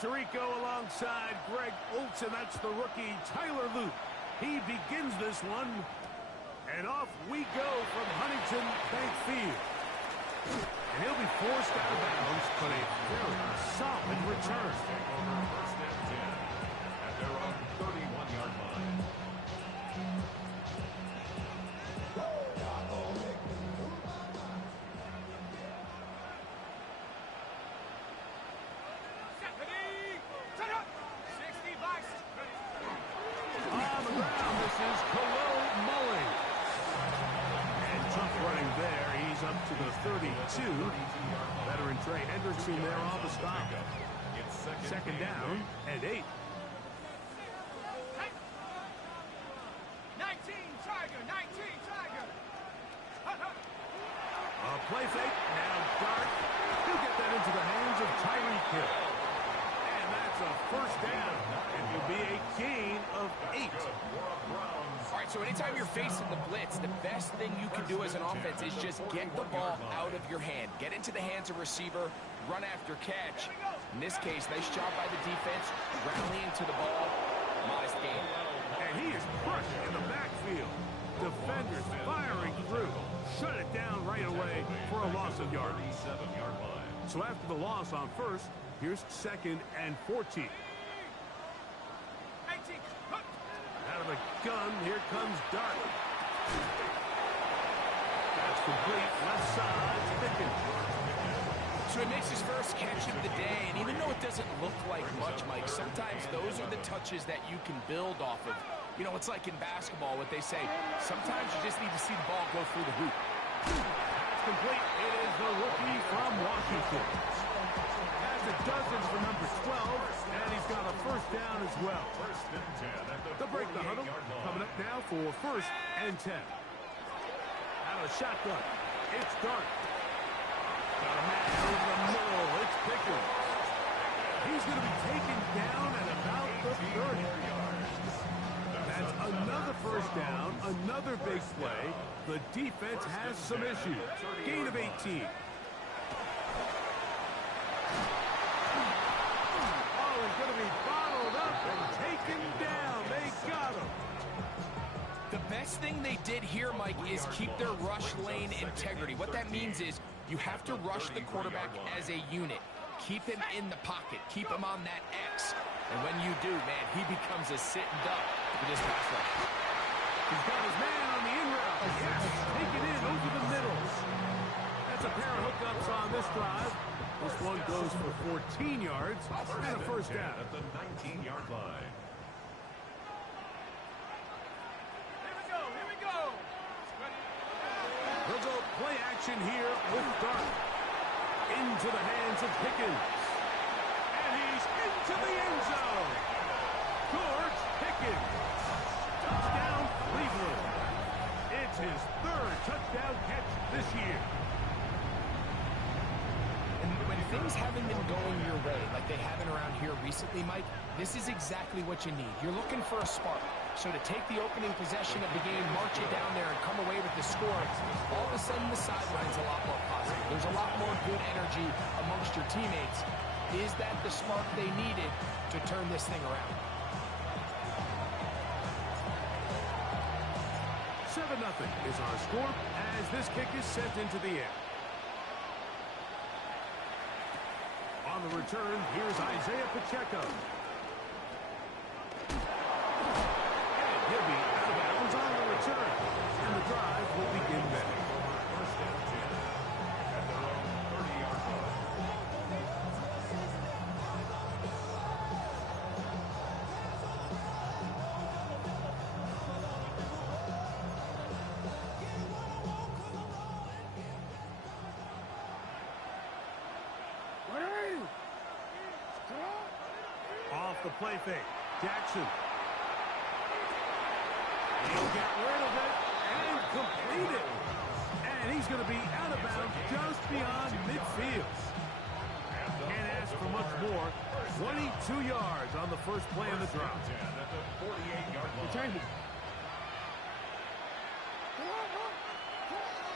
Tirico alongside Greg Olson. That's the rookie Tyler Luke. He begins this one. And off we go from Huntington Bank Field. And he'll be forced out of bounds, but a very solid return. First and 10 at their own 31-yard line. On the ground, this is Khalil Mulling. And tough running there. He's up to the 32. Veteran Trey Hendrickson there on the stop. Second down and 8. 19 Tiger, 19 Tiger. A play fake. Now Dart. He'll get that into the hands of Tyreek Hill. And that's a first down. It will be a gain of 8. All right, so anytime you're facing the blitz, the best thing you can do as an offense is just get the ball out of your hand. Get into the hands of receiver, run after catch. In this case, nice job by the defense, rallying to the ball. Modest gain. And he is crushed in the backfield. Defenders firing through. Shut it down right away for a loss of yardage. So after the loss on first, here's second and 14. Out of the gun, here comes Dart. That's complete. Left side, Pickens. So he makes his first catch of the day, and even though it doesn't look like much, Mike, sometimes those are the touches that you can build off of. You know, it's like in basketball, what they say, sometimes you just need to see the ball go through the hoop. That's complete. It is the rookie from Washington. Has a dozen for number 12, and he's got a first down as well. They'll break the huddle. Coming up now for first and 10. Out of the shotgun, it's Dart. Got a man over the middle. It's Pickens. He's going to be taken down at about the 30. That's another first down, another big play. The defense has some issues. Gain of 18. Oh, he's going to be bottled up and taken down. They got him. The best thing they did here, Mike, is keep their rush lane integrity. What that means is you have to rush the quarterback as a unit. Keep him in the pocket. Keep him on that X. And when you do, man, he becomes a sitting duck for this pass rush. He's got his man on the in route. Yes, take it in over the middle. That's a pair of hookups on this drive. This one goes for 14 yards and a first down. At the 19-yard line. Here we go. He'll go play action here with Dart. Into the hands of Pickens. And he's into the end zone. George Pickens. Touchdown, Cleveland. It's his third touchdown catch this year. And when things haven't been going your way like they haven't around here recently, Mike, this is exactly what you need. You're looking for a spark. So to take the opening possession of the game, march it down there, and come away with the score, all of a sudden the sideline's a lot more positive. There's a lot more good energy amongst your teammates. Is that the spark they needed to turn this thing around? 7-0 is our score as this kick is sent into the air. On the return, here's Isaiah Pacheco. And he'll be out of bounds on the return. And the drive will begin there. First and 10 at their own 30-yard line. Off the play fake. Jackson. He'll get rid of it and complete it. And he's going to be out of bounds just beyond midfield. Can't ask for much more. 22 yards on the first play of the drop. At the 48-yard line.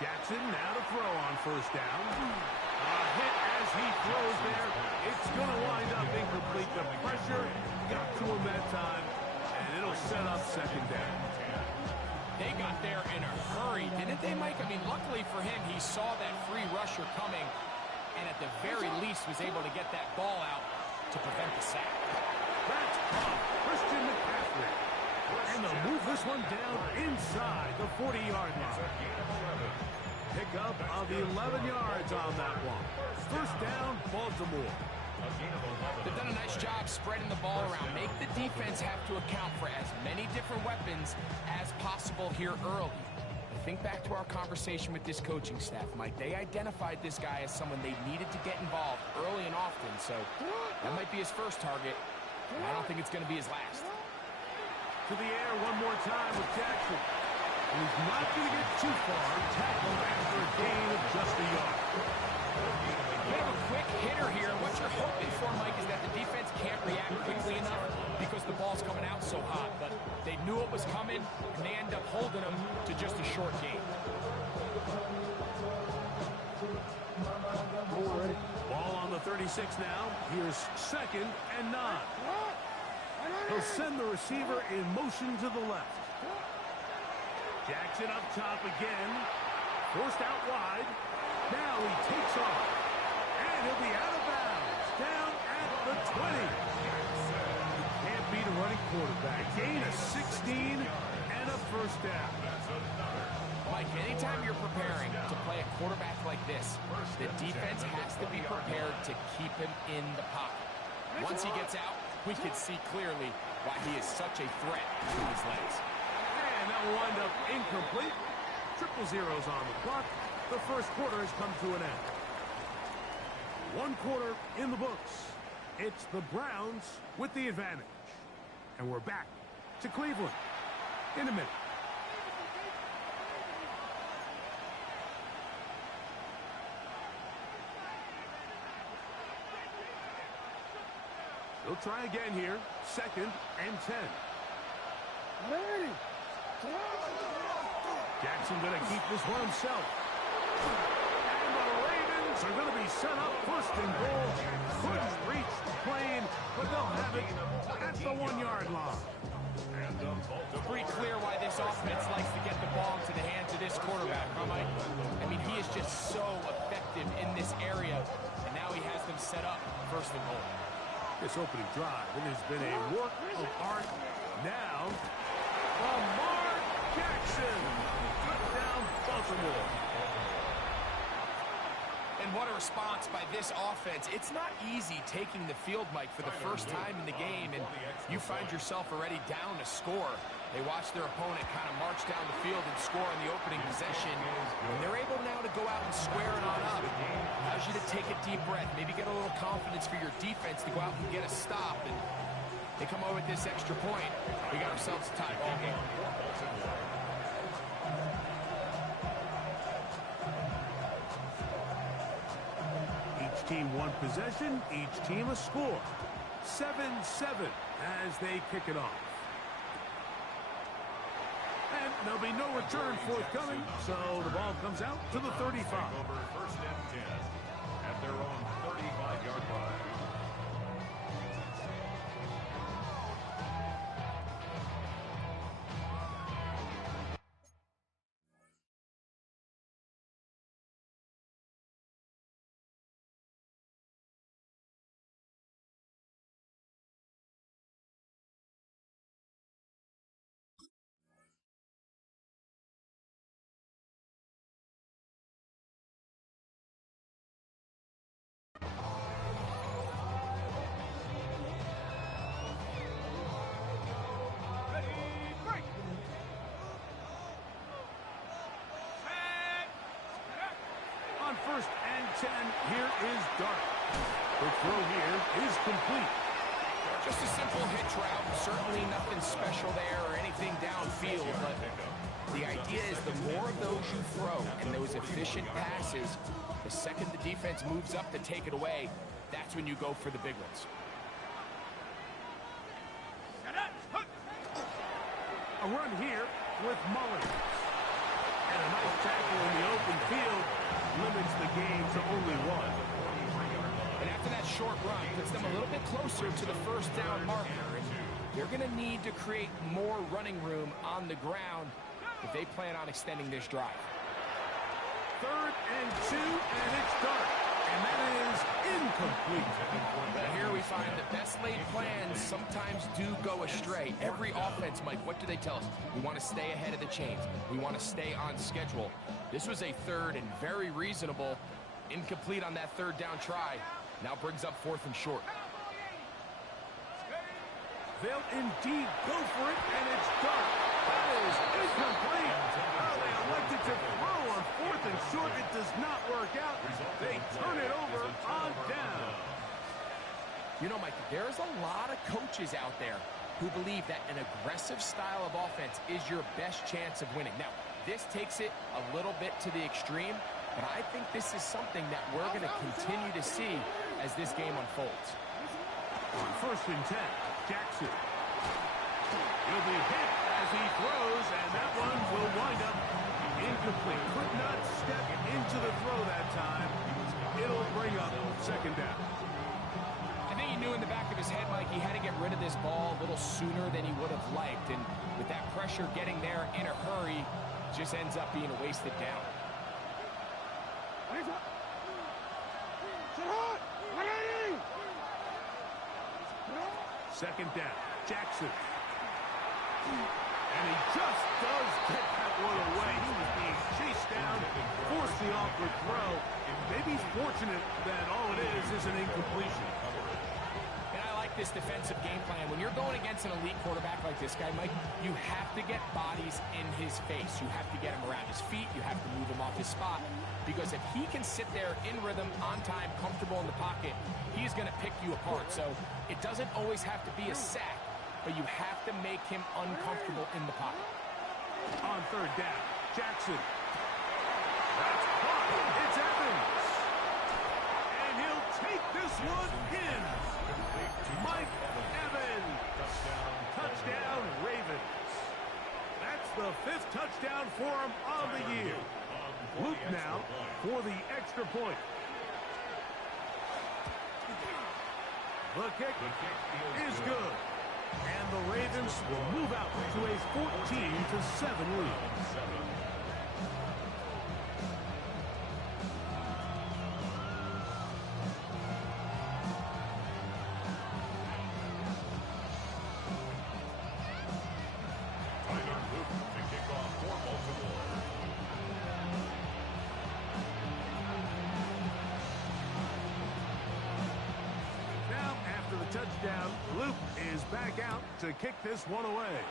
Jackson now to throw on first down. A hit as he throws there. It's going to wind up incomplete. The pressure got to him that time, and it'll set up second down. They got there in a hurry, didn't they, Mike? I mean, luckily for him, he saw that free rusher coming, and at the very least was able to get that ball out to prevent the sack. That's caught. Christian McCaffrey. And they'll move this one down inside the 40-yard line. Pickup of 11 yards on that one. First down, Baltimore. They've done a nice job spreading the ball around. Make the defense have to account for as many different weapons as possible here early. Think back to our conversation with this coaching staff, Mike. They identified this guy as someone they needed to get involved early and often, so that might be his first target, and I don't think it's going to be his last. To the air one more time with Jackson. He's not going to get too far. Tackle after a gain of just a yard. We have a quick hitter here. What you're hoping for, Mike, is that the defense can't react quickly enough because the ball's coming out so hot. But they knew it was coming, and they end up holding them to just a short gain. Ball on the 36 now. Here's 2nd and 9. He'll send the receiver in motion to the left. Jackson up top again. Forced out wide. Now he takes off. And he'll be out of bounds. Down at the 20. You can't beat a running quarterback. Gain of 16 and a first down. Mike, anytime you're preparing to play a quarterback like this, the defense has to be prepared to keep him in the pocket. Once he gets out, we can see clearly why he is such a threat to his legs. And that will wind up incomplete. 0-0 on the clock. The first quarter has come to an end. One quarter in the books. It's the Browns with the advantage. And we're back to Cleveland in a minute. They'll try again here. 2nd and 10. Jackson going to keep this one himself. And the Ravens are going to be set up first and goal. Couldn't reach the plane, but they'll have it at the 1-yard line. It's pretty clear why this offense likes to get the ball into the hands of this quarterback, huh, Mike? I mean, he is just so effective in this area, and now he has them set up first and goal. This opening drive, it has been a work of art. Now, Lamar Jackson, touchdown Baltimore. And what a response by this offense. It's not easy taking the field, Mike, for the first time in the game, and you find yourself already down to score. They watch their opponent kind of march down the field and score on the opening possession, and they're able now to go out and square it on up. Allows you to take a deep breath, maybe get a little confidence for your defense to go out and get a stop, and they come over with this extra point. We got ourselves a tie ball game. Each team one possession, each team a score. 7-7 as they kick it off. And there'll be no return forthcoming, so the ball comes out to the 35. Over 1st and 10 at their own 35-yard line. On 1st and 10, here is Dart. The throw here is complete. Just a simple hitch route. Certainly nothing special there or anything downfield, but the idea is the more of those you throw and those efficient passes, the second the defense moves up to take it away, that's when you go for the big ones. A run here with Mullins. And a nice tackle in the open field limits the game to only 1. And after that short run, puts them a little bit closer to the first down marker. And they're going to need to create more running room on the ground if they plan on extending this drive. 3rd and 2, and it's dark. And that is incomplete. But here we find the best laid plans sometimes do go astray. Every offense, Mike, what do they tell us? We want to stay ahead of the chains. We want to stay on schedule. This was a 3rd and very reasonable. Incomplete on that 3rd down try. Now brings up 4th and short. They'll indeed go for it, and it's dark. That is incomplete. Oh, they elected to throw on 4th and short. It does not work out. They turn it over on down. You know, Mike, there's a lot of coaches out there who believe that an aggressive style of offense is your best chance of winning. Now, this takes it a little bit to the extreme, but I think this is something that we're going to continue to see as this game unfolds. On 1st and 10, Jackson. He'll be hit as he throws, and that one will wind up incomplete. Could not step into the throw that time. It'll bring up 2nd down. I think he knew in the back of his head, Mike, he had to get rid of this ball a little sooner than he would have liked. And with that pressure getting there in a hurry, it just ends up being a wasted down. 2nd down, Jackson. And he just does get that one away. He was being chased down, forced the awkward throw. Maybe he's fortunate that all it is an incompletion. And I like this defensive game plan. When you're going against an elite quarterback like this guy, Mike, you have to get bodies in his face. You have to get him around his feet. You have to move him off his spot. Because if he can sit there in rhythm, on time, comfortable in the pocket, he's going to pick you apart. So it doesn't always have to be a sack, but you have to make him uncomfortable in the pocket. On 3rd down, Jackson. That's caught. It's Evans. And he'll take this one in. Mike Evans. Touchdown, Ravens. That's the 5th touchdown for him on the year. Luke now for the extra point. The kick is good. And the Ravens will move out to a 14-7 lead. Touchdown. Luke is back out to kick this one away.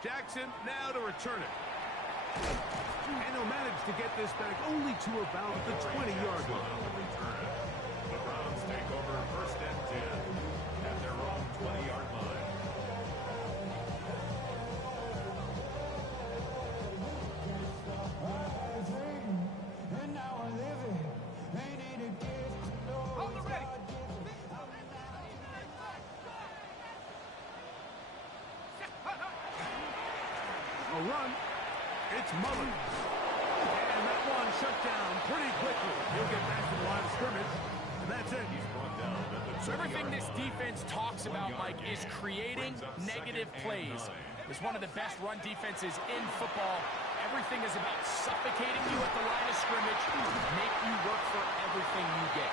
Jackson now to return it. And he'll manage to get this back only to about the 20-yard line. The Browns take over 1st and 10 at their own 20-yard line. A run. It's Mullins. And that one shut down pretty quickly. He'll get back to the line of scrimmage. And that's it. He's brought down at the So everything this defense talks about, Mike, is creating negative plays. It's one of the best run defenses in football. Everything is about suffocating you at the line of scrimmage, make you work for everything you get.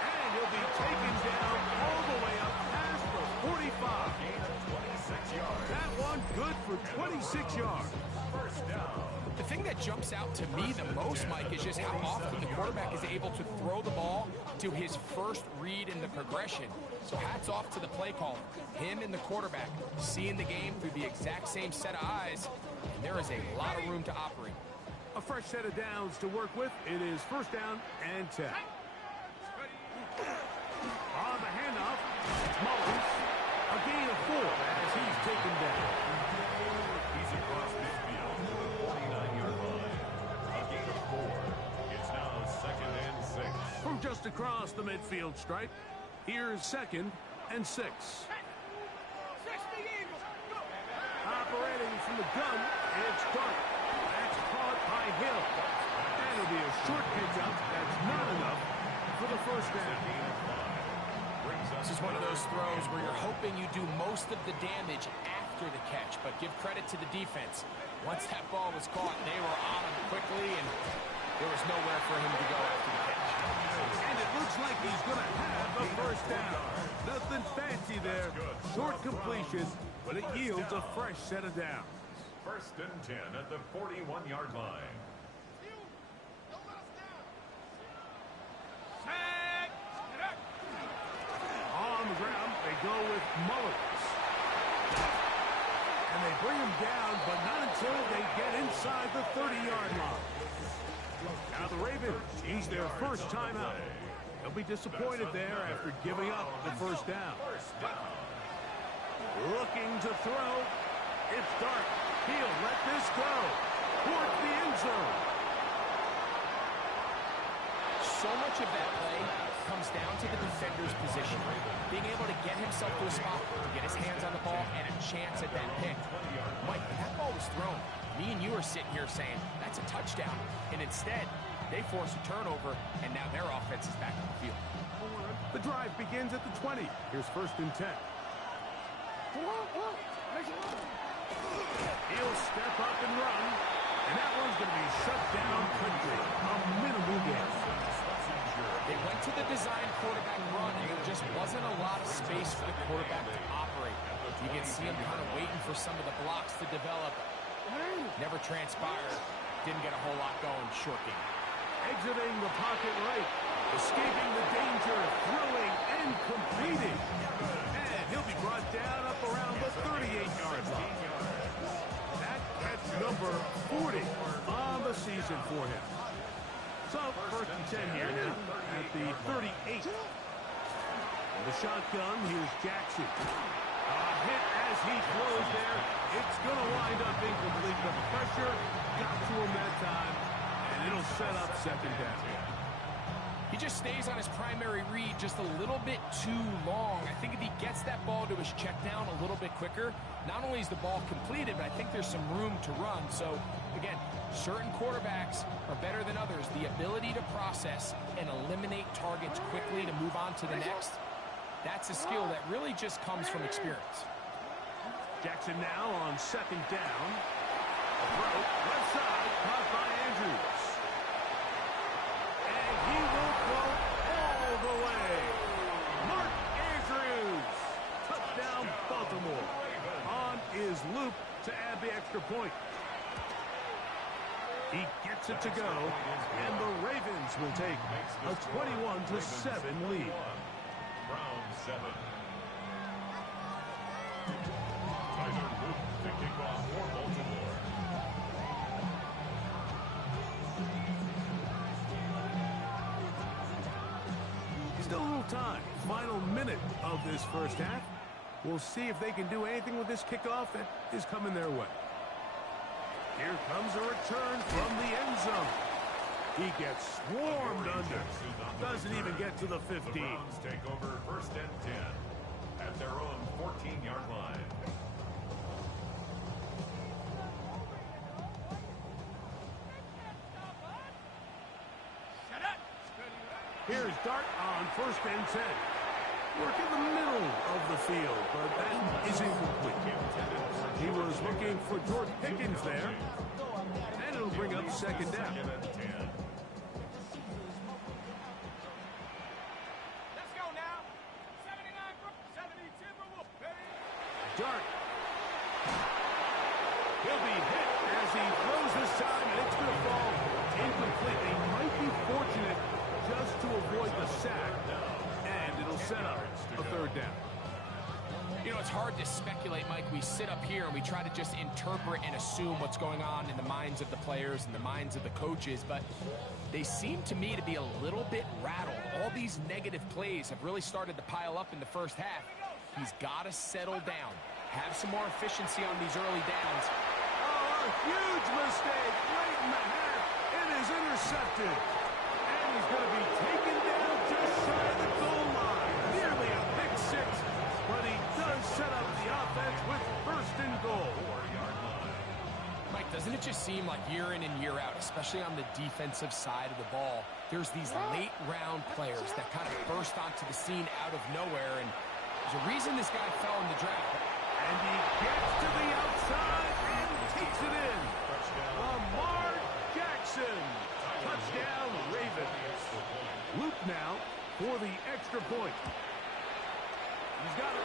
And he'll be taken down all the way up past the 45. gain of 26 yards. That one good for 26 yards. 1st down. The thing that jumps out to me the most, Mike, is just how often the quarterback is able to throw the ball to his first read in the progression. So hats off to the play call. Him and the quarterback seeing the game through the exact same set of eyes, and there is a lot of room to operate. A fresh set of downs to work with. It is 1st down and 10. On the handoff, it's Mullins. A gain of 4 as he's taken down. He's across midfield to the 49-yard line. A gain of 4. It's now 2nd and 6. From just across the midfield stripe, here's 2nd and 6. Operating from the gun, it's Dart. That's caught by Hill. And It'll be a short pickup. That's not enough for the first down. This is one of those throws where you're hoping you do most of the damage after the catch, but give credit to the defense. Once that ball was caught, they were on him quickly, and there was nowhere for him to go after the catch. And it looks like he's going to have a first down. Nothing fancy there. Short completion, but it yields a fresh set of downs. First and 10 at the 41-yard line. On the ground, they go with Mullins. And they bring him down, but not until they get inside the 30-yard line. Now the Ravens use their first timeout. They'll be disappointed there after giving up the first down. Looking to throw. It's Dart. He'll let this go towards the end zone. So much of that play comes down to the defender's position. Being able to get himself to a spot, to get his hands on the ball, and a chance at that pick. Mike, when that ball was thrown, me and you are sitting here saying, that's a touchdown. And instead, they force a turnover, and now their offense is back on the field. The drive begins at the 20. Here's first and 10. He'll step up and run, and that one's going to be shut down quickly. A minimal gain. They went to the design quarterback run, and there just wasn't a lot of space for the quarterback to operate. You can see him kind of waiting for some of the blocks to develop. Never transpired. Didn't get a whole lot going. Short game. Exiting the pocket right. Escaping the danger. Throwing and completing. And he'll be brought down up around the 38-yard line. That catch number 40 on the season for him. So, first and 10 here now at the 38. And the shotgun, here's Jackson. A hit as he throws there. It's going to wind up incomplete. The pressure got to him that time, and it'll set up second down. He just stays on his primary read just a little bit too long. I think if he gets that ball to his check down a little bit quicker, not only is the ball completed, but I think there's some room to run. So, again, certain quarterbacks are better than others. The ability to process and eliminate targets quickly to move on to the next, that's a skill that really just comes from experience. Jackson now on second down. A throw, left side, caught by Andrews. And he will go all the way. Mark Andrews. Touchdown, Baltimore. On is Luke to add the extra point. He gets it to go, and the Ravens will take a 21-7 lead. Round 7. Tyler Luke to kick off for Baltimore. Still a little time. Final minute of this first half. We'll see if they can do anything with this kickoff that is coming their way. Here comes a return from the end zone. He gets swarmed under. Doesn't even get to the 15. The Browns take over first and 10 at their own 14-yard line. Here's Dart on first and 10. Work in the middle of the field, but that is incomplete. He was looking for George Pickens there, and it'll bring up second down. Let's go now. 79, 72. Dart. He'll be hit as he throws this time, and it's going to fall incomplete. They might be fortunate just to avoid the sack, and it'll set up a third down. You know, it's hard to speculate, Mike. We sit up here and we try to just interpret and assume what's going on in the minds of the players and the minds of the coaches, but they seem to me to be a little bit rattled. All these negative plays have really started to pile up in the first half. He's got to settle down, have some more efficiency on these early downs. Oh, a huge mistake late in the half. It is intercepted. And he's going to be taken down just shy of the goal line. Nearly a pick six, but he does set up the offense with first and goal. Mike, doesn't it It just seemed like year in and year out, especially on the defensive side of the ball, there's these late-round players that kind of burst onto the scene out of nowhere, and there's a reason this guy fell in the draft. And he gets to the outside and takes it in. Lamar Jackson. Touchdown, Ravens. Luke now for the extra point. He's got it.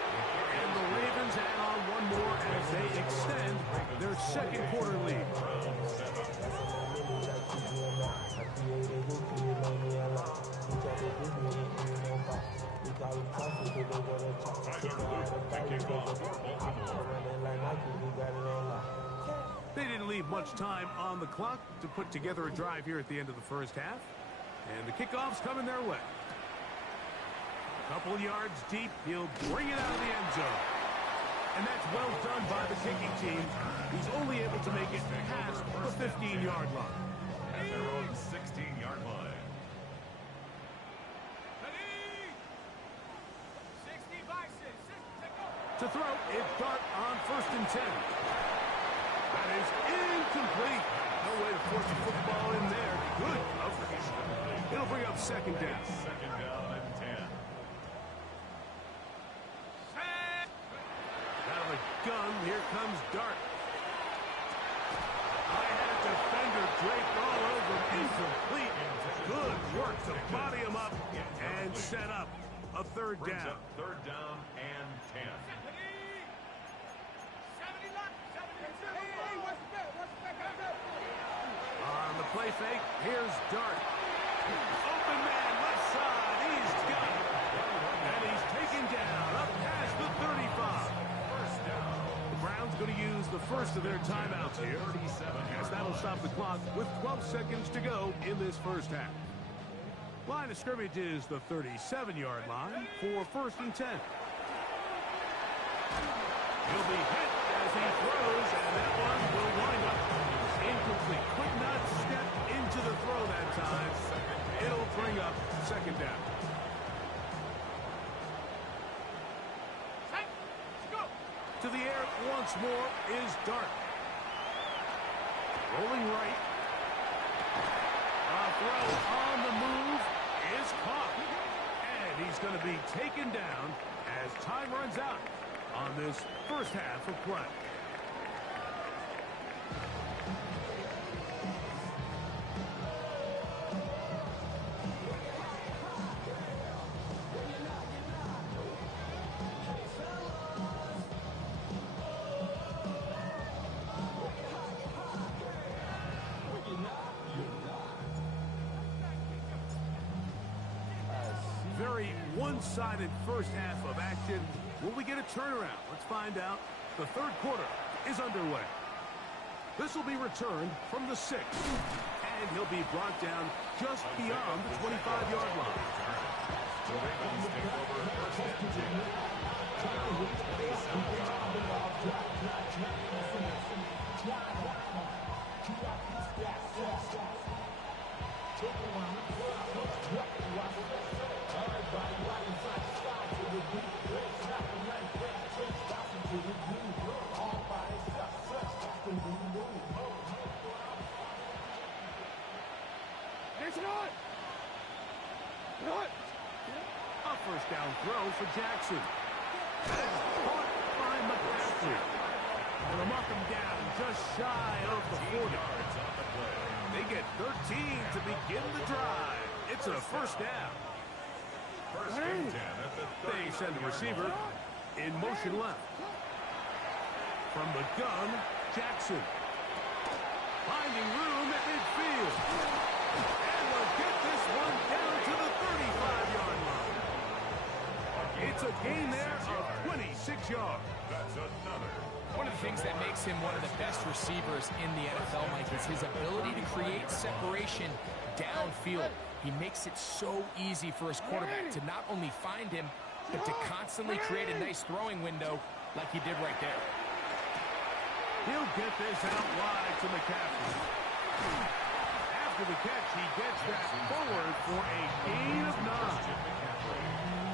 And the Ravens add on one more as they extend their second quarter lead. They didn't leave much time on the clock to put together a drive here at the end of the first half. And the kickoff's coming their way. A couple yards deep, he'll bring it out of the end zone. And that's well done by the kicking team. He's only able to make it past the 15-yard line. At their own 16-yard line. 60 vices. To throw, it's Dart on 1st and 10. That is incomplete. No way to force the football in there. Good coverage. It'll bring up 2nd down. 2nd down and 10. Out of the gun, here comes Dart. I had a defender draped all over him. Incomplete. Good work to body him up and set up a 3rd Brings down. up 3rd down and 10. On the play fake, here's Dart. Open man, left side, he's got it. And he's taken down up past the 35. First down. The Browns going to use the first of their timeouts here, as that'll stop the clock with 12 seconds to go in this first half. Line of scrimmage is the 37-yard line for 1st and 10. He'll be hit as he throws, and that one will wind up incomplete. Could not step into the throw that time. It'll bring up 2nd down. To the air once more is Dart. Rolling right. A throw on the move is caught. And he's going to be taken down as time runs out on this first half of play. Very one-sided first half of action. Will we get a turnaround? Let's find out. The 3rd quarter is underway. This will be returned from the 6. And he'll be brought down just beyond the 25-yard line. The Ravens take over 1st and 10. At their own 27-yard line. A 1st down throw for Jackson. Caught by McCaffrey. And they'll knock him down just shy of the 40. yards on the play. They get 13 to begin the drive. It's a 1st down. 1st and 10 at the 30. They send the receiver in motion left. From the gun, Jackson. Finding room at midfield. And they'll get this one down to the 35-yard line. It's a gain there of 26 yards. That's another. One of the things that makes him one of the best receivers in the NFL, Mike, is his ability to create separation downfield. He makes it so easy for his quarterback to not only find him, but to constantly create a nice throwing window like he did right there. He'll get this out wide to McCaffrey. After the catch, he gets that forward for a gain of 9.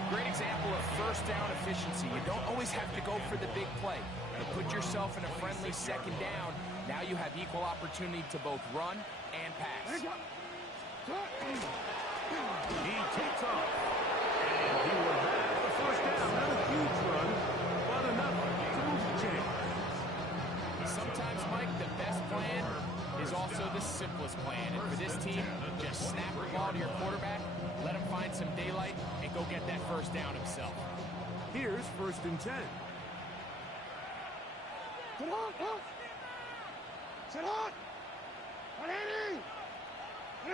Great example of first down efficiency. You don't always have to go for the big play. You put yourself in a friendly second down. Now you have equal opportunity to both run and pass. He takes off. And he will have the first down. Not a huge run, but enough to move the chain. Sometimes, Mike, the best plan is also the simplest plan. And for this team, just snap the ball to your quarterback, let him find some daylight, and go get that first down himself. Here's 1st and 10. Sit on! Sit on!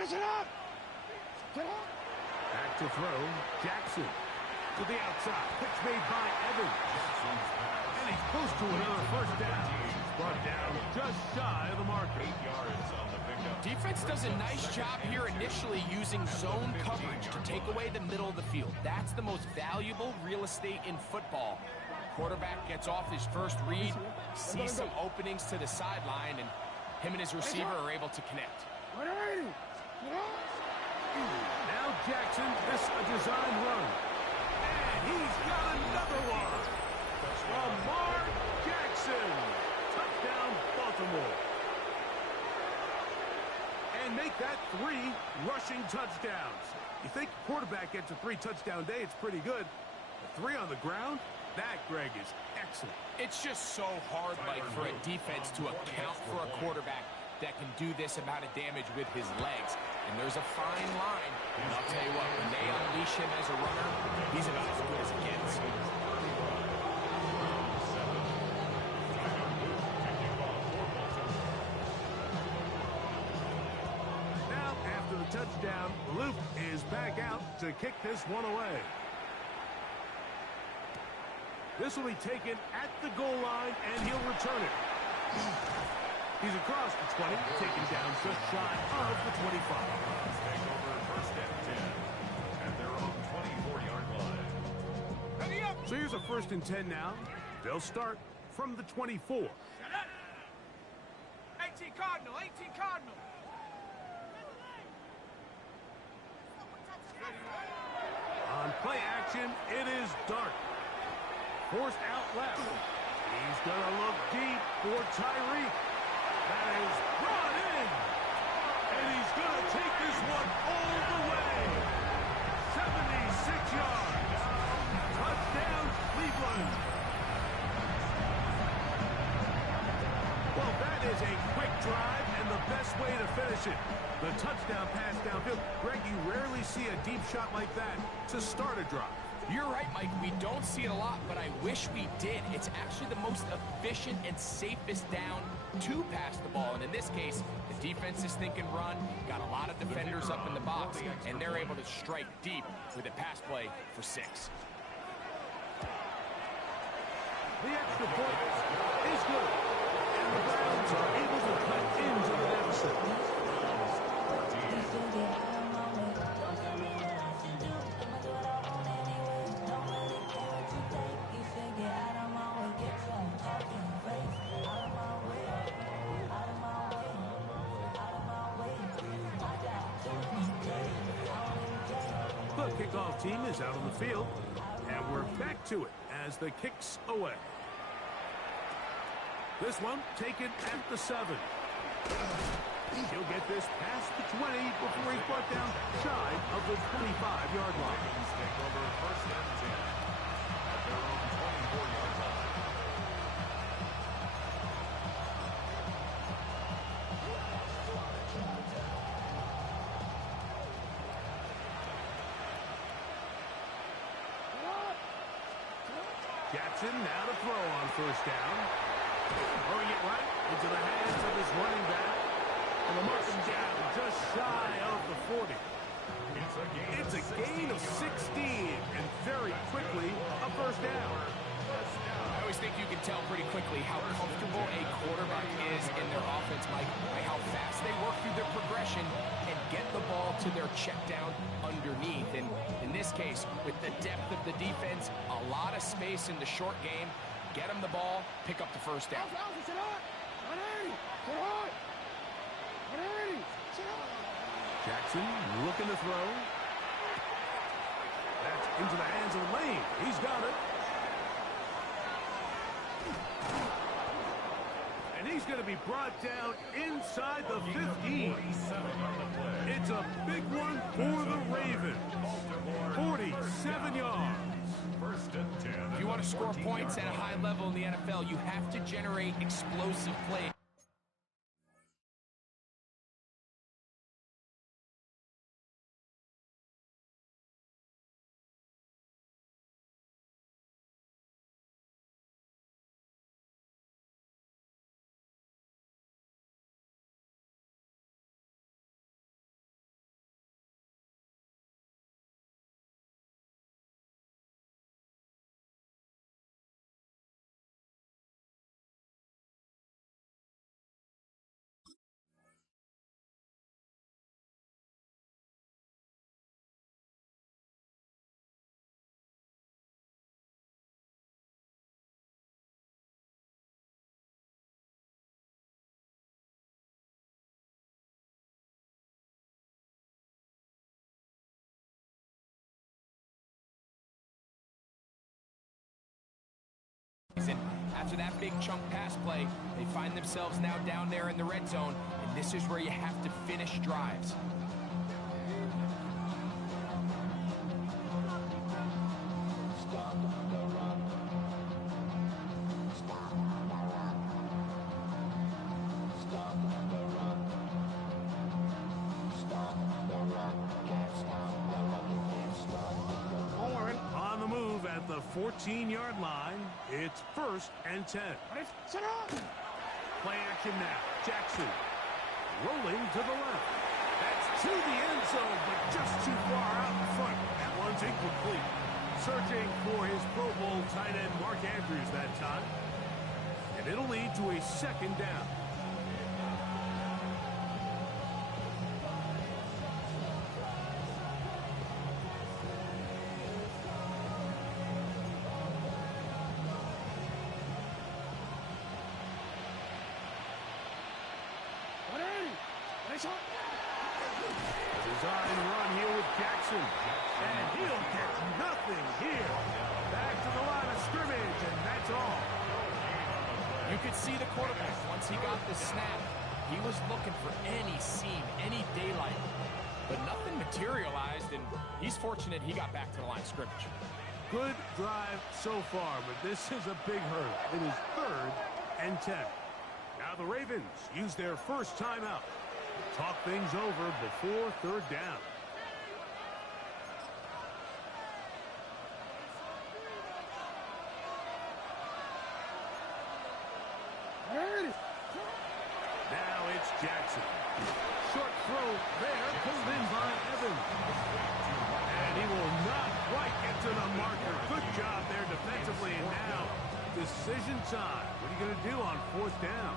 Sit up! Sit on! Back to throw. Jackson to the outside. Pitch made by Evans. And he's close to another first down. He's brought down just shy of the marker. 8 yards on the pickup. Defense does a nice job here initially using zone coverage to take away the middle of the field. That's the most valuable real estate in football. Quarterback gets off his first read, sees some openings to the sideline, and him and his receiver are able to connect. Now Jackson, this a design run. And he's got another one. Lamar Jackson. Touchdown, Baltimore. And make that 3 rushing touchdowns. You think quarterback gets a 3-touchdown day, it's pretty good. But 3 on the ground? That, Greg, is excellent. It's just so hard, Mike, for a defense to account for a quarterback that can do this amount of damage with his legs. And there's a fine line. And I'll tell you what, when they unleash him as a runner, he's about as good as it gets. Now, after the touchdown, Luke is back out to kick this one away. This will be taken at the goal line, and he'll return it. He's across the 20, taken down just shy of the 25. Take over 1st and 10 at their own 24-yard line. Ready up! So here's a 1st and 10 now. They'll start from the 24. 18 Cardinal, 18 Cardinal. On play action, it is Dart. Forced out left. He's going to look deep for Tyreek. That is brought in. And he's going to take this one all the way. 76 yards. Touchdown, Cleveland. Well, that is a quick drive and the best way to finish it. The touchdown pass downfield. Greg, you rarely see a deep shot like that to start a drive. You're right, Mike. We don't see it a lot, but I wish we did. It's actually the most efficient and safest down to pass the ball. And in this case, the defense is thinking run, got a lot of defenders up in the box, and they're able to strike deep with a pass play for 6. The extra point is good. And the Browns are able to cut into the deficit. The kickoff team is out on the field, and we're back to it as the kicks away. This one taken at the 7. He'll get this past the 20 before he's brought down shy of the 25-yard line. Take over 1st and 10 at their own 24-yard line. Jackson now to throw on 1st down. Throwing it right into the hands of his running back. And the mark him down just shy of the 40. It's a gain of 16, and very quickly a 1st down. I always think you can tell pretty quickly how comfortable a quarterback is in their offense, Mike, by how fast they work through their progression and get the ball to their check down underneath. And in this case, with the depth of the defense, a lot of space in the short game, get them the ball, pick up the 1st down. Jackson looking to throw. That's into the hands of Lane. He's got it. And he's going to be brought down inside the 15. It's a big one for the Ravens. 47 yards. First and 10. If you want to score points at a high level in the NFL, you have to generate explosive play. After that big chunk pass play, they find themselves now down there in the red zone, and this is where you have to finish drives. On the move at the 14-yard line, it's 1st and 10. Sit up. Play action now. Jackson rolling to the left. That's to the end zone, but just too far out in front. That one's incomplete. Searching for his Pro Bowl tight end Mark Andrews that time. And it'll lead to a 2nd down. Design run here with Jackson. And he'll get nothing here. Back to the line of scrimmage, and that's all. You could see the quarterback, once he got the snap, he was looking for any seam, any daylight. But nothing materialized, and he's fortunate he got back to the line of scrimmage. Good drive so far, but this is a big hurt. It is 3rd and 10. Now the Ravens use their first timeout. Talk things over before 3rd down. Now it's Jackson. Short throw there, pulled in by Evans. And he will not quite get to the marker. Good job there defensively. And now, decision time. What are you going to do on 4th down?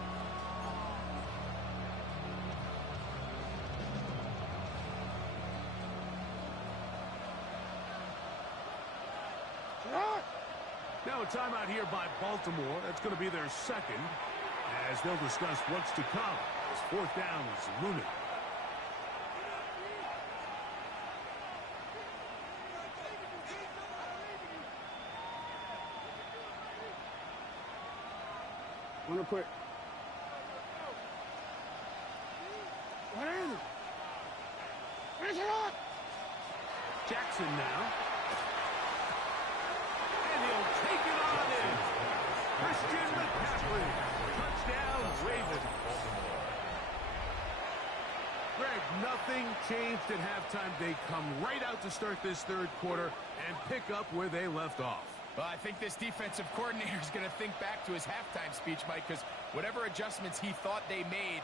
Now a timeout here by Baltimore. That's going to be their 2nd, as they'll discuss what's to come. As 4th down is looming. Real quick. Jackson now. And he'll take it on in. Christian McCaffrey. Touchdown, Ravens. Greg, nothing changed at halftime. They come right out to start this 3rd quarter and pick up where they left off. Well, I think this defensive coordinator is going to think back to his halftime speech, Mike, because whatever adjustments he thought they made,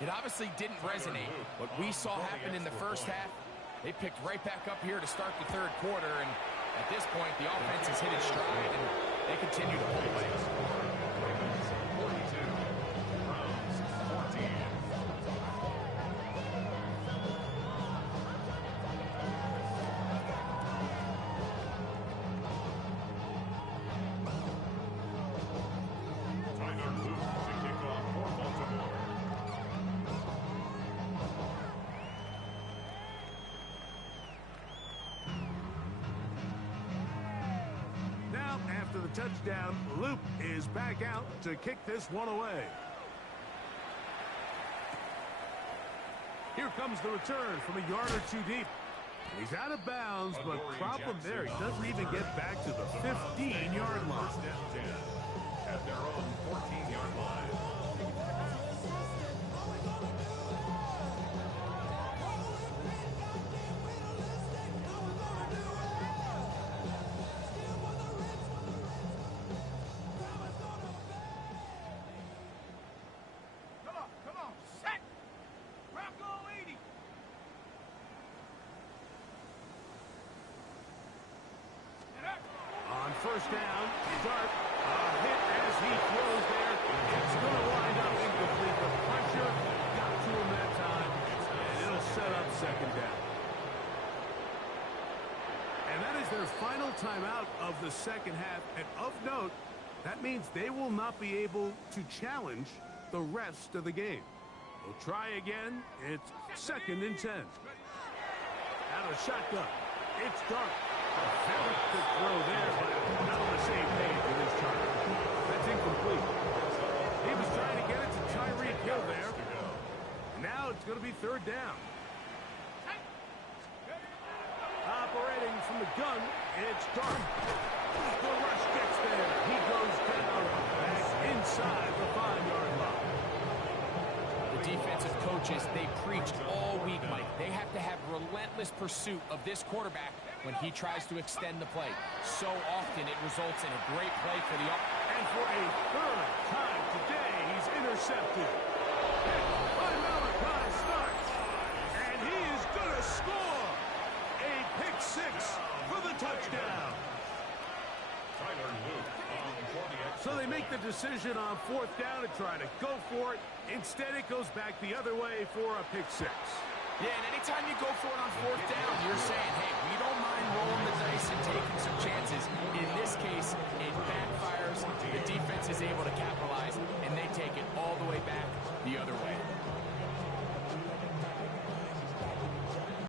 it obviously didn't resonate. What we saw happen in the first half, they picked right back up here to start the 3rd quarter, and at this point, the offense has hit its stride, and they continue to pull away. 42. Browns 14. Tyler Luke to kick off for Baltimore. touchdown. Loop is back out to kick this one away. Here comes the return from a yard or two deep. He's out of bounds, but problem there, he doesn't even get back to the 15-yard line. First and 10 at their own 14-yard line. Come on, set. Rocco 80. On first down, Dart, a hit as he throws there. It's going to wind up incomplete. The pressure got to him that time, and it'll set up second down. And that is their final timeout of the second half. And of note, that means they will not be able to challenge the rest of the game. They'll try again. It's second and 10. Out of shotgun. It's Dart. A very good throw there, but not on the same page with his target. That's incomplete. He was trying to get it to Tyreek Hill there. Now it's going to be third down. Operating from the gun, it's Dart. The rush gets there. He goes down back inside the 5-yard line. The defensive coaches, they preach all week, Mike. They have to have relentless pursuit of this quarterback when he tries to extend the play. So often it results in a great play for the And for a third time today, he's intercepted. Malachi starts, and he is going to score. A pick six for the touchdown. Tyler Luke for the extra. So they make the decision on fourth down to try to go for it. Instead, it goes back the other way for a pick six. Yeah, and anytime you go for it on fourth down, you're saying, hey, we don't mind rolling the dice and taking